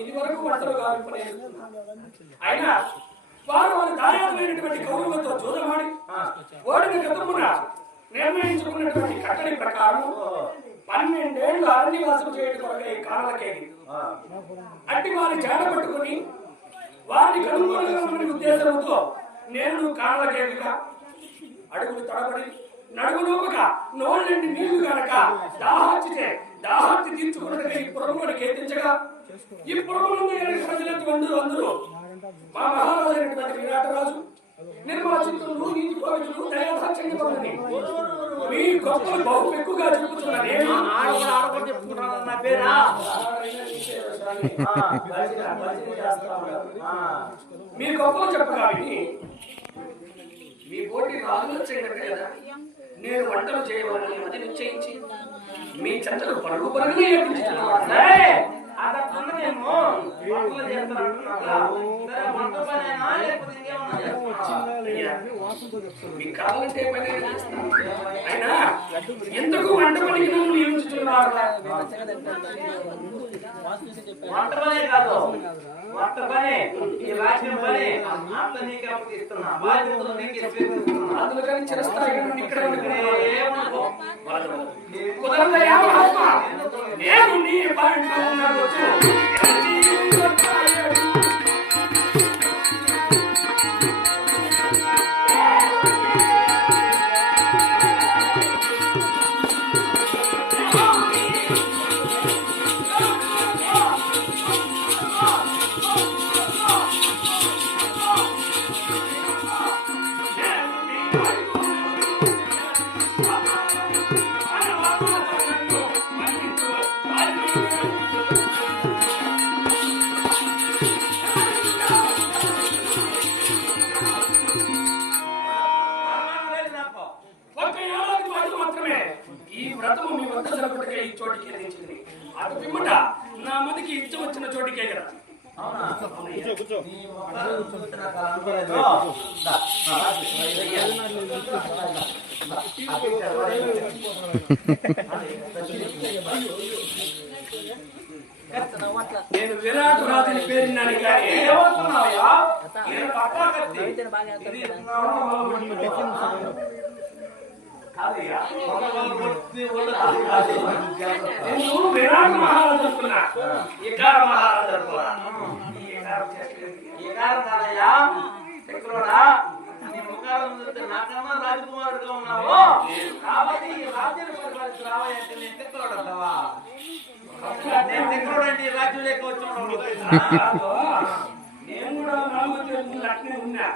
ఇది వరకు వంటలు కావింపలేదు. అయినా వారు వారి దాయాదమైనటువంటి గౌరవంతో చూడమాడి ఓడిన గతమున నిర్ణయించుకున్నటువంటి కట్టడి ప్రకారం 12 ఏళ్ళు అరణ్యవాసం చేయడం కొరకై కారణకేగి అట్టి వారి జాడ పట్టుకుని వారిని కనుగొనగలమనే ఉద్దేశంతో నేను కారణకేగిగా అడుగులు తడబడి నడుగునోపక నోళ్ళండి నీళ్లు గనక దాహార్తి తీర్చుకున్నట్టుగా ఈ పురములను కేతించగా ఈ పురములందు ప్రజలకు అందరూ మా మహారాజైనటువంటి విరాటరాజు నిర్వాచితులు నీతి కోవిదులు దయాదాక్షిణ్యంగా మీ గొప్పలు బహు ఎక్కువగా చెప్పుతున్నారు. మీ గొప్పలు చెప్పగా మీ పోటీ రాజులు కదా నేను వంటలు చేయవాలని అది నిశ్చయించి మీ చర్చలు పరుగు పరుగునే మీ కావాలంటే అయినా ఎందుకు వంట పనికి నన్ను నియమించుతున్నారు? వంట పనే కాదు, వంట పనే ఈ రాజ్యం పనే అంత నీకు అప్పగిస్తున్నా. బాధ్యతలు నీకు స్వీకరిస్తున్నా. అందుకని చిరస్థాయిగా ఇక్కడ నేను నీ అటు పిమ్మట నా మందికి ఇచ్చ వచ్చిన చోటికే కదా. నేను విరాట్ రాజుని పేరున్నాను కానీ విరాట్ మహారాజు నాకన్నా రాజకుమారుడుగా ఉన్నావు కాబట్టి ఈ రాజ్యాన్ని పరిపాలించి రావాలంటే నేను తిక్కలోడు అంటావా? నేను తిక్కలోడు అంటే రాజ్యం లేక వచ్చి నేను కూడా అట్నే ఉన్నా.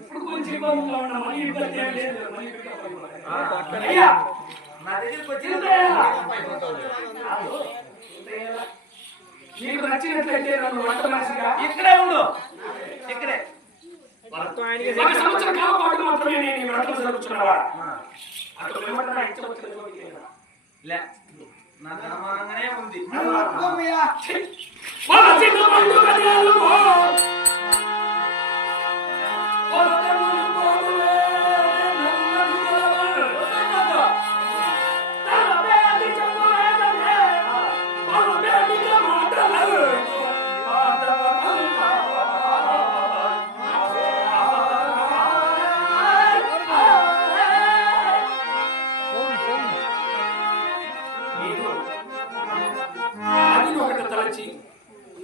ఇప్పుడు కొంచెం ఇబ్బందులు ఉన్నా. మనీ ఇబ్బంది ఏం లేదు. నా దగ్గరికి వచ్చి నీకు నచ్చినట్లయితే నన్ను వంట మనిషిగా ఇక్కడే ఉండు. ఇక్కడే ఒక సంవత్సరం కాలం పాటు మాత్రమే నేను ఈ వంటలు జరుగుతున్నవాడు. అటు వెంబడి లే నాకు అనుమానంగానే ఉంది.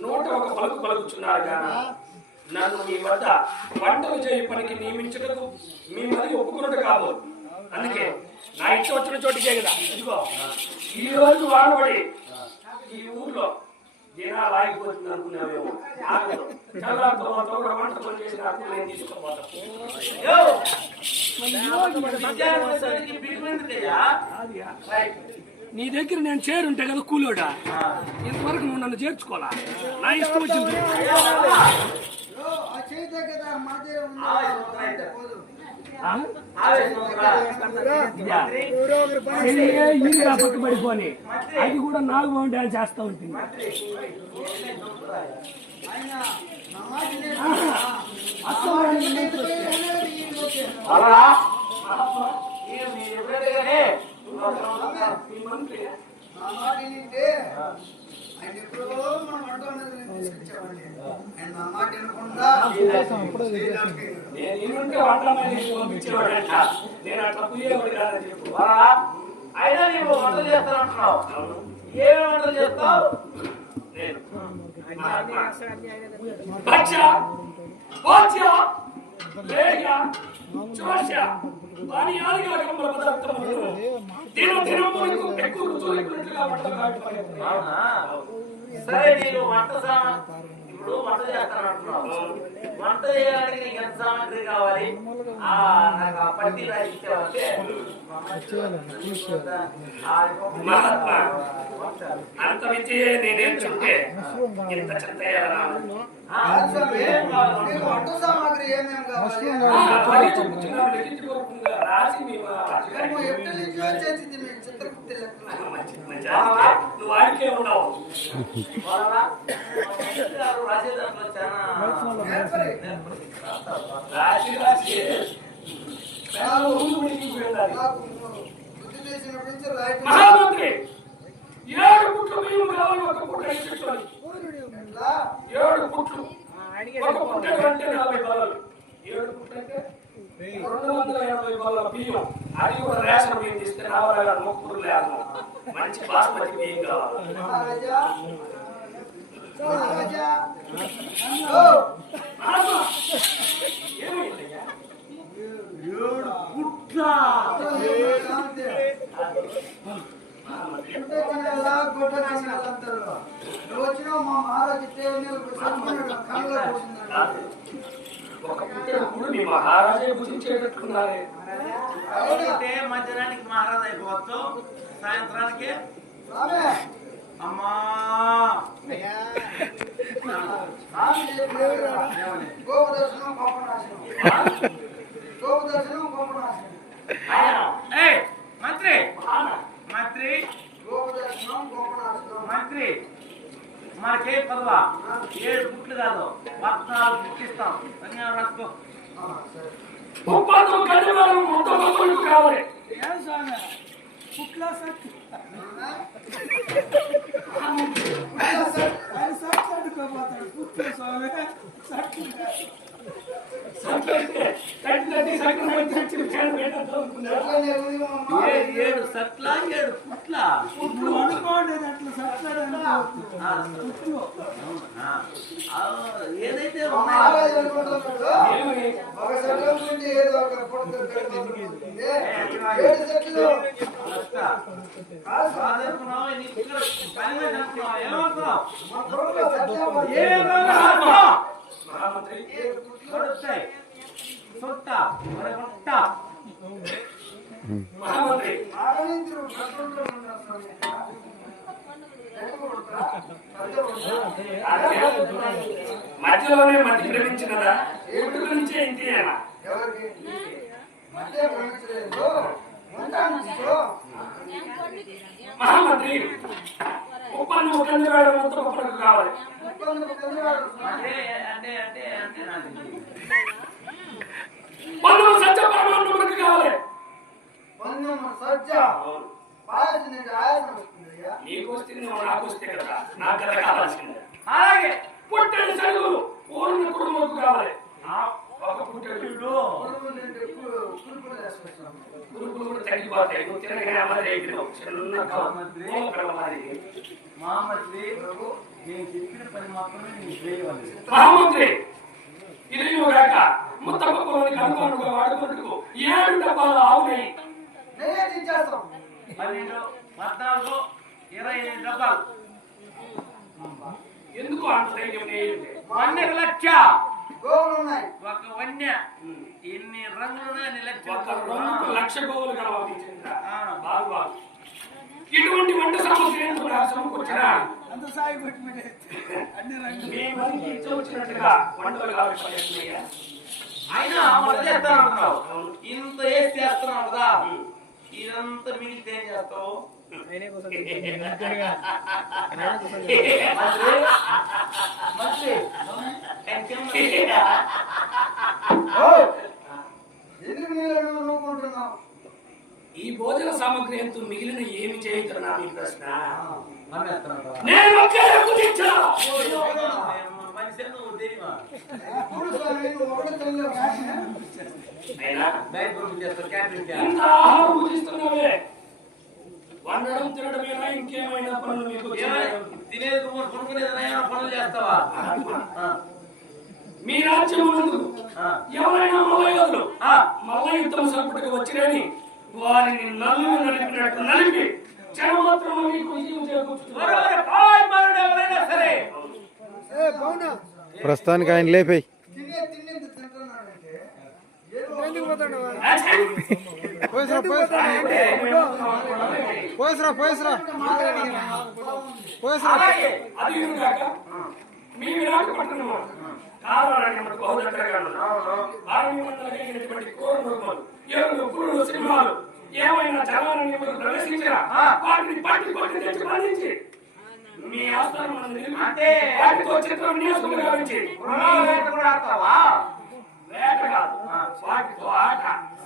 నోట ఒక పలుకు పలుకుచున్నారు గాన నన్ను మీ వద్ద వంటలు చేయ పనికి నియమించుటకు మీ మరి ఒప్పుకున్నట్టు కాబోదు. అందుకే నా ఇంటి వచ్చిన చోటికే కదా. ఇదిగో ఈ రోజు వాడబడి ఈ ఊర్లో జనాలు ఆగిపోతుంది అనుకున్నావేమో. వంట పని చేసిన అప్పుడు నేను తీసుకోపోతాను. నీ దగ్గర నేను చేరుంటే కదా కూలోడా. ఇంతవరకు నువ్వు నన్ను చేర్చుకోవాలా? నా ఇష్టం వచ్చింది. పట్టుబడిపోని అది కూడా నాలుగు డ్యాన్స్ చేస్తా ఉంటుంది. ఆయన ఎప్పుడో మన నేను ఇన్నుంటే వంట మనిషిని పంపించేవాడంట. నేను అట్లా పుయ్యేవాడు కాదని చెప్పు. అయినా నీవు వంటలు చేస్తానంటున్నావు. ఏమేమి వంటలు చేస్తావు? నేను బచ్చా, బోచ్చా, లేహ్యా, చోష్యా అని ఆలుగా కమ్మల పదార్థములు దినదినములకు ఎక్కువ రుచులెక్కున్నట్లుగా వంటలు కాటుపడేది. అవునా? సరే, నీవు వంట ఇప్పుడు వంట చేస్తానంటున్నావు. వంట చేయడానికి నీకు ఎంత సామాగ్రి కావాలి? నాకు ఆ పట్టి రాసిచ్చావంటే మహాత్మా అంత విద్యే నేనేం చుట్టే ఇంత చింతయ్యారా వంట సామాగ్రి ఏమేమి కావాలి? రాసి ఎప్పటి నుంచి వచ్చేసింది మీకు చిత్రగుప్తి నువ్వు వాడికే ఉన్నావు. రాసేదాంట్లో చాలా రాసి రాసి చాలా ముందు మీటింగ్కి వెళ్ళాలి. బుద్ధి చేసినప్పటి నుంచి రాయటం మహామంత్రి 7 పుట్లు బియ్యం కావాలి. ఒక పుట్ట ఇచ్చుకోవాలి. 7 పుట్లు ఒక పుట్ట అంటే 40 బల్లలు. 7 పుట్లు అంటే 280 బల్లల బియ్యం. అది కూడా రేషన్ బియ్యం తీస్తే రావాలా? మొక్కులు లేదు. మంచి బాస్మతి బియ్యం కావాలి. మహారాజా మహారాజా మహాత్మా, ఏమైందయ్యా? 7 పుట్ల గుడ్డ తినాలంటారు. నువ్వు వచ్చినా మా మహారాజు కళ్ళలో కూర్చున్నాడు. ఒక పుట్టెడు కూడా మీ మహారాజే భుజించేటట్లున్నారే. అంటే మధ్యాహ్నానికి మహారాజు అయిపోవచ్చు, సాయంత్రానికి రామే అమ్మా గోపదర్శనం గోపనాశనం గోపదర్శనం గోపనాశనం మంత్రి మంత్రి గోపదర్శనం గోపనాశనం మంత్రి మనకే పదవా 7 పుట్లు కాదు 14 పుట్లు ఇస్తాం. ధన్యవాదాలు రాసుకో. ముప్పందు గడివారం మొత్తం మొక్కలు కావాలి. ఏడు సట్ల 7 పుట్ల ఏదైతే మహారాజు అనుకుంటున్నాడు ఒక సెట్లో నుండి ఏదో ఒక పొట్టు ఏడు సెట్లు మా పొరుగులో మహామంత్రి ఆనందించు మధ్యలోనే మధ్య ప్రేమించినదా ఏడు నుంచే ఇంతేనా? ఎవరికి మధ్య ప్రేమించలేదు ఉంటాను. మహామంత్రి ఉప్పన్ను కందివాడ మొత్తం ఒక్కడికి కావాలి. అంటే అంటే అంటే అంటే పన్ను సత్యప్రమాణములకు కావాలి. సజ్జ పాయసం నుండి ఆయాసం వస్తుందయ్యా. నీకు వస్తే నువ్వు నాకు వస్తే కదా నాకు కదా కావాల్సిందే. అలాగే పుట్టెడు సరుకులు పూర్ణ కుటుంబకు కావాలి. ఒక పుట్టెడు పురుగు నుండి పురుగులు వేసుకొస్తాం. పురుగులు కూడా తగ్గిపోతాయి. నువ్వు తినగానే అమలు అయిపోయినావు. చిన్న మహామంత్రి నేను చెప్పిన పని మాత్రమే నేను చేయవాలి. మహామంత్రి ఇది నువ్వు కాక మొత్తం కనుకోనుగా వాడుకుంటూ 7 డబ్బాలు ఆవు నెయ్యి. నేనే తీసేస్తాం. 12, 14, 20 డబ్బాలు. ఎందుకు అంత ధైర్యం నెయ్యి? 1 లక్ష గోవులు ఉన్నాయి. ఒక వన్య ఎన్ని రంగులు అన్ని ఒక లక్షలు. 1,00,000 గోవులు కలవాలి. బాగు ఇటువంటి వంట సామగ్రి కూడా సమకూర్చినా అంత సాయి పెట్టుకుంటే అన్ని మీ మనకి ఇచ్చి వచ్చినట్టుగా వంటలు కావాలి. అయినా వంట చేస్తానంటున్నావు, ఇంత వేసి చేస్తున్నావు కదా, ఇదంతా మిగిలితే ఏం చేస్తావు? ఎందుకు నీళ్ళు నూకుంటున్నావు? ఈ భోజన సామగ్రి ఎంతో మిగిలిన ఏమి చేయుతున్నా మీ ప్రశ్న? నేను ఒక్కడే భుజించా. పని మనిషి నువ్వు దెయ్యమా? అప్పుడు స్వామి నువ్వు ఒకటి తల్లి అయినా డైట్ పంపించేస్తా క్యాటరింగ్ కి. ఇంత ఆహారం భుజిస్తున్నావే, వండడం తినడమేనా ఇంకేమైనా పనులు మీకు ఏమై- తినేది నువ్వు కొనుక్కునేది ఏమైనా పనులు చేస్తావా? మీ రాజ్యం నందు ఆ. ఎవరైనా మల్లయోధులు ఆ. మల్ల యుద్ధం సరుపుటకు వచ్చిరని వారిని నలిపినట్టు నలిపి జనమాత్రం మీకు విజయం చేకూర్చుతున్నారు. ఎవరైనా సరే ప్రస్తుతానికి ఆయన లేపేయి. తినేది తింటున్నాడంటే ఏదో అలాగే అది కాక మీ విరాటపట్నము కావాలని మనకు బహుదగ్గరగా ఉన్నది. 600 కలిగినటువంటి క్రూర మృగములు, ఏనుగులు, పులులు, సింహాలు ఏమైనా జనాలను ప్రవేశించినా వాటిని పట్టి పట్టి తెచ్చి బంధించి మీ ఆస్థానం అంటే వాటితో చిత్రం నియోజకవర్గం గావించి వేట కూడా ఆడతావా? వేట కాదు వాటితో ఆట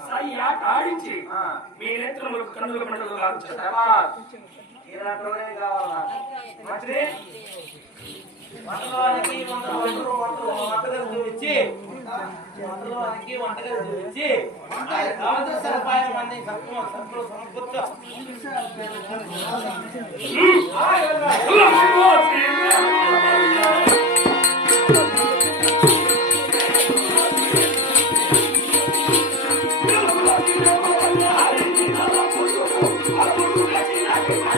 సై ఆట ఆడించి ఆ. మీ నేత్రములకు కన్నుల పండుగలు గావించారు. శభాష్. ఇలాంటివే కావాలా? మంచిది. వంటలవానికి వంటగది చూపించి కావాల్సిన సదుపాయం అన్ని సరుకులు సమకూర్చు. Thank you.